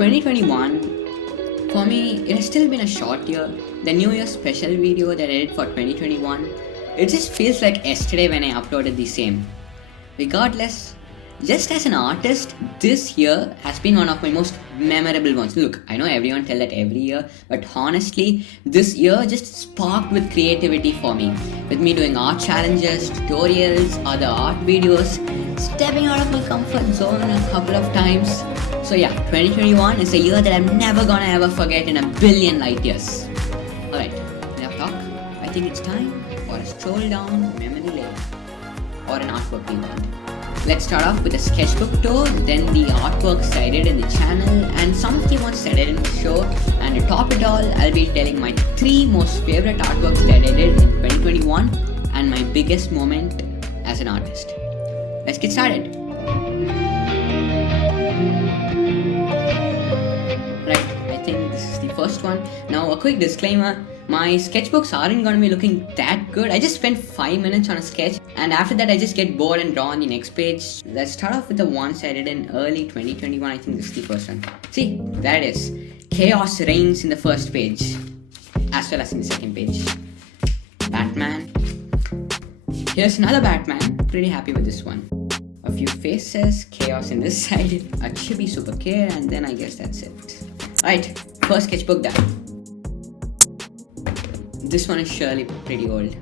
2021, for me, it has still been a short year. The New Year special video that I did for 2021, it just feels like yesterday when I uploaded the same. Regardless, just as an artist, this year has been one of my most memorable ones. Look, I know everyone tell that every year, but honestly, this year just sparked with creativity for me. With me doing art challenges, tutorials, other art videos, stepping out of my comfort zone a couple of times. So yeah, 2021 is a year that I'm never gonna ever forget in a billion light years. Alright, enough talk. I think it's time for a stroll down memory lane. Or an artwork event. Let's start off with a sketchbook tour, then the artworks I did in the channel, and some of the ones that I did in the show. And to top it all, I'll be telling my 3 most favorite artworks that I did in 2021 and my biggest moment as an artist. Let's get started. Right, I think this is the first one. Now, a quick disclaimer. My sketchbooks aren't going to be looking that good. I just spent 5 minutes on a sketch and after that I just get bored and draw on the next page. Let's start off with the ones I did in early 2021. I think this is the first one. See, there it is. Chaos reigns in the first page as well as in the second page. Batman. Here's another Batman. Pretty happy with this one. A few faces, chaos in this side, a chibi super care, and then I guess that's it. Alright, first sketchbook done. This one is surely pretty old.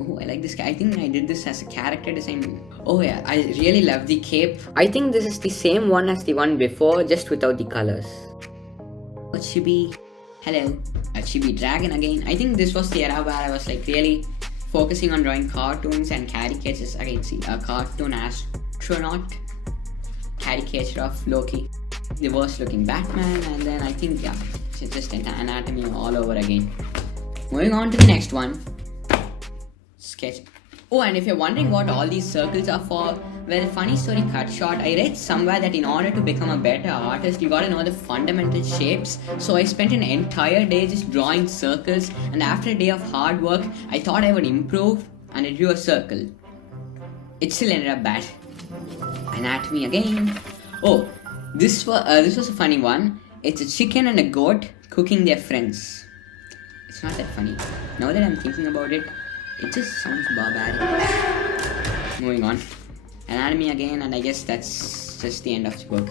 Oh, I like this guy. I think I did this as a character design. Oh yeah, I really love the cape. I think this is the same one as the one before, just without the colors. A chibi. Hello. A chibi dragon again. I think this was the era where I was like really focusing on drawing cartoons and caricatures. Again, see, a cartoon astronaut. Caricature of Loki. The worst looking Batman. And then I think, yeah, it's just an anatomy all over again. Moving on to the next one. Sketch. Oh, and if you're wondering what all these circles are for, well, funny story cut short, I read somewhere that in order to become a better artist, you gotta know the fundamental shapes. So I spent an entire day just drawing circles, and after a day of hard work, I thought I would improve, and I drew a circle. It still ended up bad. Anatomy again. Oh, this was a funny one. It's a chicken and a goat cooking their friends. It's not that funny. Now that I'm thinking about it, it just sounds barbaric. Moving on. Anatomy again, and I guess that's just the end of the book.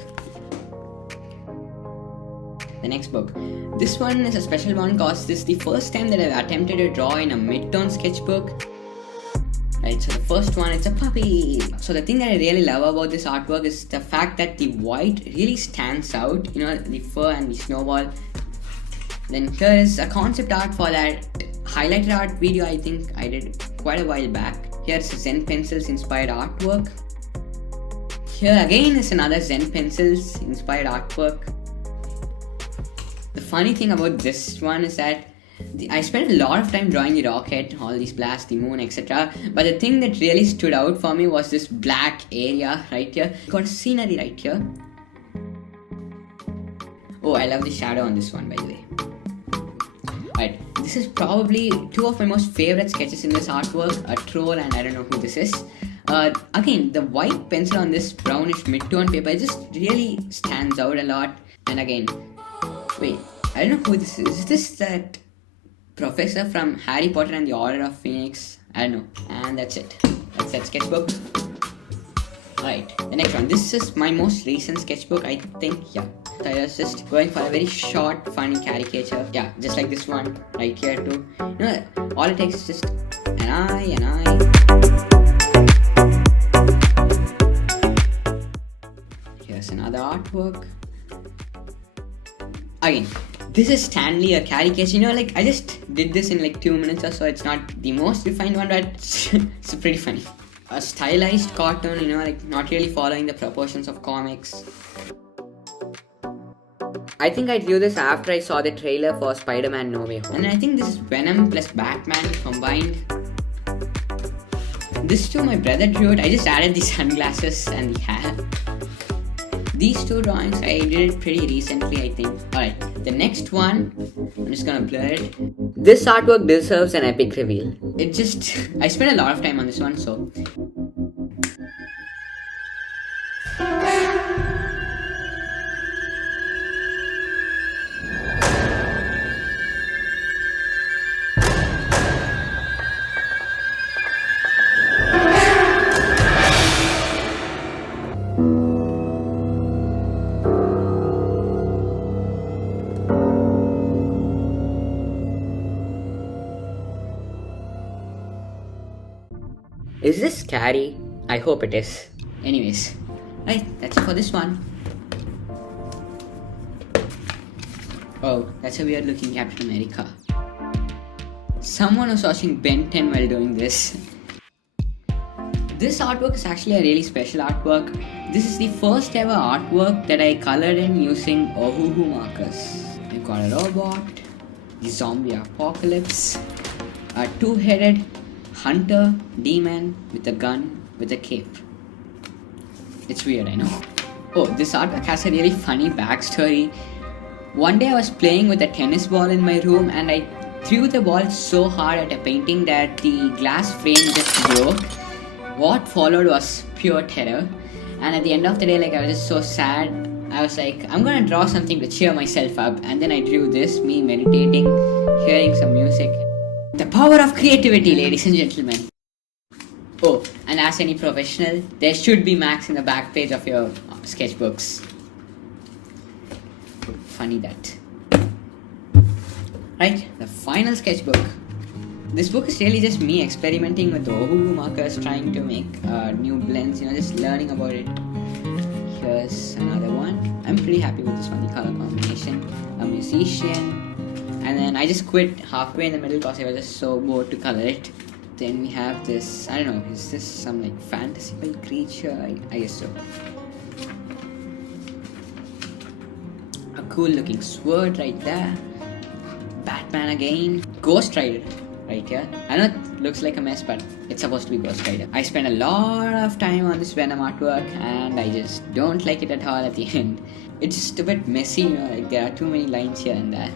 The next book. This one is a special one because this is the first time that I've attempted to draw in a mid-tone sketchbook. Right, so the first one, it's a puppy. So the thing that I really love about this artwork is the fact that the white really stands out. You know, the fur and the snowball. Then here is a concept art for that highlighter art video I think I did quite a while back. Here's Zen Pencils inspired artwork. Here again is another Zen Pencils inspired artwork. The funny thing about this one is that I spent a lot of time drawing the rocket, all these blasts, the moon, etc. But the thing that really stood out for me was this black area right here. Got a scenery right here. Oh, I love the shadow on this one, by the way. Right, this is probably 2 of my most favorite sketches in this artwork, a troll and I don't know who this is. Again, the white pencil on this brownish mid-tone paper just really stands out a lot. And again, wait, I don't know who this is. Is this that professor from Harry Potter and the Order of Phoenix? I don't know. And that's it. That's that sketchbook. Alright, the next one. This is my most recent sketchbook, I think, yeah. So I was just going for a very short, funny caricature. Yeah, just like this one right here too. You know, all it takes is just an eye. Here's another artwork. Again, this is Stanley, a caricature. You know, like I just did this in like 2 minutes or so. It's not the most refined one, but it's pretty funny. A stylized cartoon, you know, like not really following the proportions of comics. I think I drew this after I saw the trailer for Spider-Man No Way Home. And I think this is Venom plus Batman combined. This too my brother drew it. I just added the sunglasses and the hair. These 2 drawings I did it pretty recently, I think. Alright, the next one, I'm just gonna blur it. This artwork deserves an epic reveal. I spent a lot of time on this one, so Is this scary? I hope it is. Anyways, right, that's it for this one. Oh, that's a weird looking Captain America. Someone was watching Ben 10 while doing this. This artwork is actually a really special artwork. This is the first ever artwork that I colored in using Ohuhu markers. I've got a robot, the zombie apocalypse, a two-headed hunter demon with a gun with a cape. It's weird, I know. Oh, this artwork has a really funny backstory. One day I was playing with a tennis ball in my room and I threw the ball so hard at a painting that the glass frame just broke. What followed was pure terror. And at the end of the day, I was just so sad. I was like, I'm gonna draw something to cheer myself up. And then I drew this, me meditating, hearing some music. The power of creativity, ladies and gentlemen. Oh, and as any professional, there should be max in the back page of your sketchbooks. Funny that. Right, the final sketchbook. This book is really just me experimenting with Ohuhu markers, trying to make new blends, just learning about it. Here's another one. I'm pretty happy with this one, the color combination. A musician. And then I just quit halfway in the middle because I was just so bored to color it. Then we have this, I don't know, is this some fantastical creature? I guess so. A cool looking sword right there. Batman again. Ghost Rider right here. I know it looks like a mess, but it's supposed to be Ghost Rider. I spent a lot of time on this Venom artwork and I just don't like it at all at the end. It's just a bit messy, there are too many lines here and there.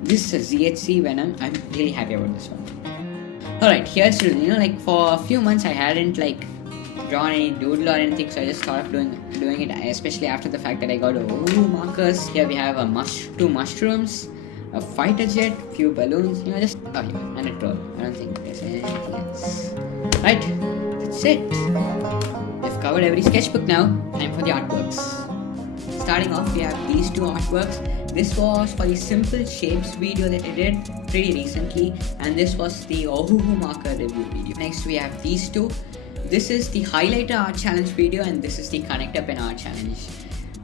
This is ZHC Venom. I'm really happy about this one. Alright, here's for a few months I hadn't drawn any doodle or anything, so I just thought of doing it, especially after the fact that I got markers. Here we have two mushrooms, a fighter jet, few balloons, and a troll. I don't think there's anything else. Right, that's it. We've covered every sketchbook now. Time for the artworks. Starting off, we have these two artworks. This was for the Simple Shapes video that I did pretty recently, and this was the Ohuhu marker review video. Next, we have these two. This is the Highlighter Art Challenge video, and this is the Connector Pen Art Challenge.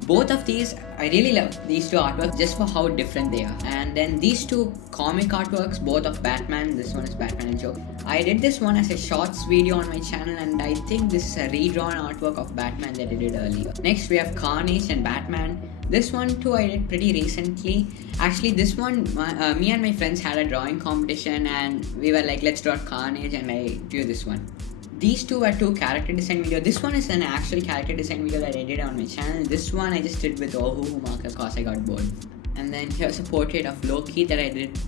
Both of these, I really love these two artworks just for how different they are. And then these two comic artworks, both of Batman. This one is Batman and Joker. I did this one as a shorts video on my channel, and I think this is a redrawn artwork of Batman that I did earlier. Next, we have Carnage and Batman. This one too I did pretty recently. Actually, this one, me and my friends had a drawing competition and we were like, let's draw Carnage, and I drew this one. These two are two character design videos. This one is an actual character design video that I did on my channel. This one I just did with Ohuhu marker because I got bored. And then here's a portrait of Loki that I did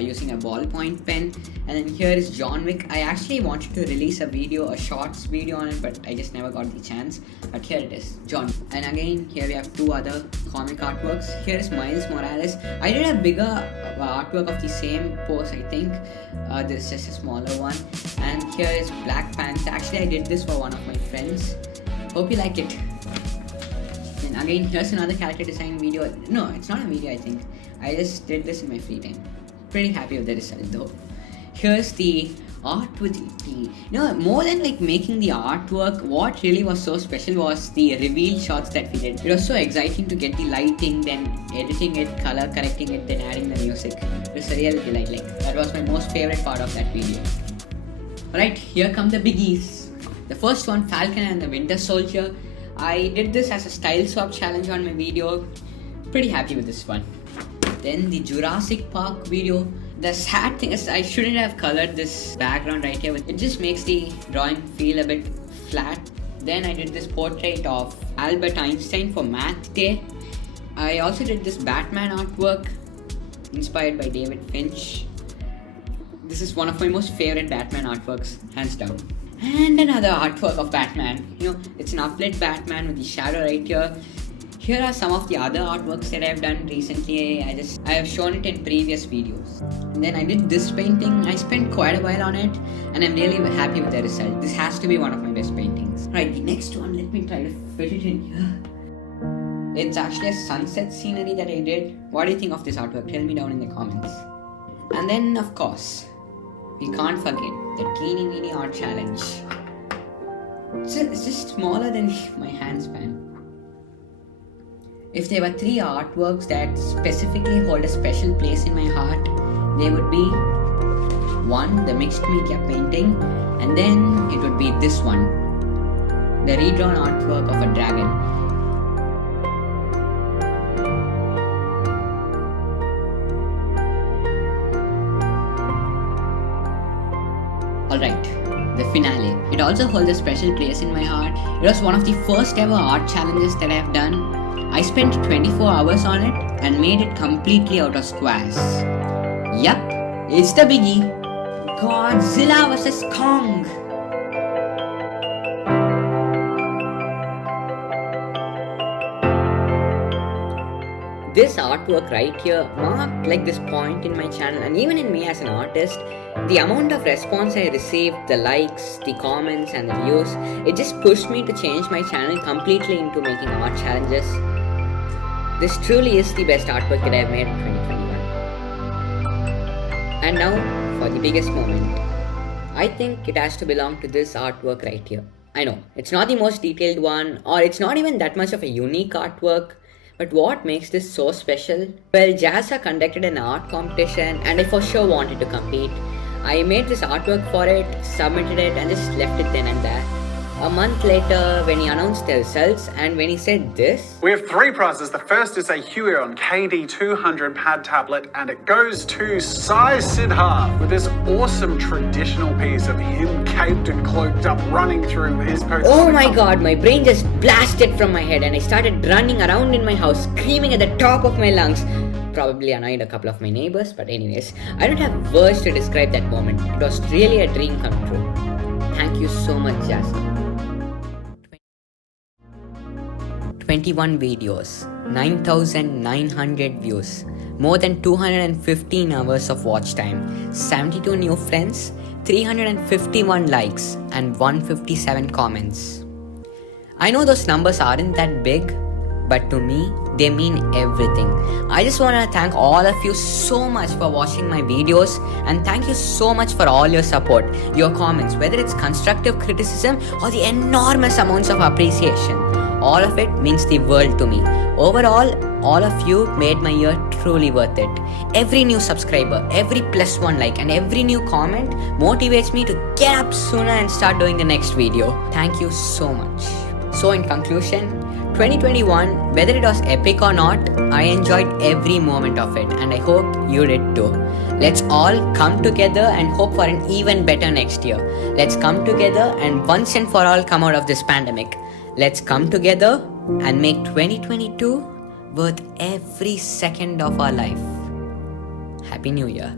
using a ballpoint pen. And then here is John Wick. I actually wanted to release a shorts video on it, but I just never got the chance. But here it is, John. And again, here we have two other comic artworks. Here is Miles Morales. I did a bigger artwork of the same pose, I think. This is just a smaller one. And here is Black Panther. Actually, I did this for one of my friends. Hope you like it. And again, here's another character design video. No, it's not a video, I think. I just did this in my free time. Pretty happy with the result though. Here's the art with the, more than making the artwork, what really was so special was the reveal shots that we did. It was so exciting to get the lighting, then editing it, color correcting it, then adding the music. It was a real delight. That was my most favorite part of that video. Alright, here come the biggies. The first one, Falcon and the Winter Soldier. I did this as a style swap challenge on my video. Pretty happy with this one. Then the Jurassic Park video. The sad thing is I shouldn't have colored this background right here. It just makes the drawing feel a bit flat. Then I did this portrait of Albert Einstein for Math Day. I also did this Batman artwork inspired by David Finch. This is one of my most favorite Batman artworks, hands down. And another artwork of Batman. It's an uplit Batman with the shadow right here. Here are some of the other artworks that I have done recently. I have shown it in previous videos. And then I did this painting. I spent quite a while on it and I'm really happy with the result. This has to be one of my best paintings. Right, the next one, let me try to fit it in here. It's actually a sunset scenery that I did. What do you think of this artwork? Tell me down in the comments. And then, of course, we can't forget the Teeny Weeny Art Challenge. It's just smaller than my hand span. If there were 3 artworks that specifically hold a special place in my heart, they would be 1, the mixed media painting, and then it would be this one, the redrawn artwork of a dragon. Alright, the finale. It also holds a special place in my heart. It was one of the first ever art challenges that I have done. I spent 24 hours on it and made it completely out of squares. Yup, it's the biggie. Godzilla vs. Kong. This artwork right here marked like this point in my channel, and even in me as an artist, the amount of response I received, the likes, the comments and the views, it just pushed me to change my channel completely into making art challenges. This truly is the best artwork that I have made in 2021. And now for the biggest moment. I think it has to belong to this artwork right here. I know, it's not the most detailed one, or it's not even that much of a unique artwork. But what makes this so special? Well, Jazza conducted an art competition and I for sure wanted to compete. I made this artwork for it, submitted it and just left it then and there. A month later, when he announced the results and when he said this... We have 3 prizes. The first is a Huion KD200 pad tablet and it goes to Sai Siddharth with this awesome traditional piece of him caped and cloaked up running through his post. Oh my god, my brain just blasted from my head and I started running around in my house screaming at the top of my lungs. Probably annoyed a couple of my neighbors, but anyways, I don't have words to describe that moment. It was really a dream come true. Thank you so much, Jazza. 21 videos, 9,900 views, more than 215 hours of watch time, 72 new friends, 351 likes, and 157 comments. I know those numbers aren't that big, but to me, they mean everything. I just want to thank all of you so much for watching my videos, and thank you so much for all your support, your comments, whether it's constructive criticism or the enormous amounts of appreciation. All of it means the world to me. Overall, all of you made my year truly worth it. Every new subscriber, every +1 like and every new comment motivates me to get up sooner and start doing the next video. Thank you so much. So in conclusion, 2021, whether it was epic or not, I enjoyed every moment of it and I hope you did too. Let's all come together and hope for an even better next year. Let's come together and once and for all come out of this pandemic. Let's come together and make 2022 worth every second of our life. Happy New Year.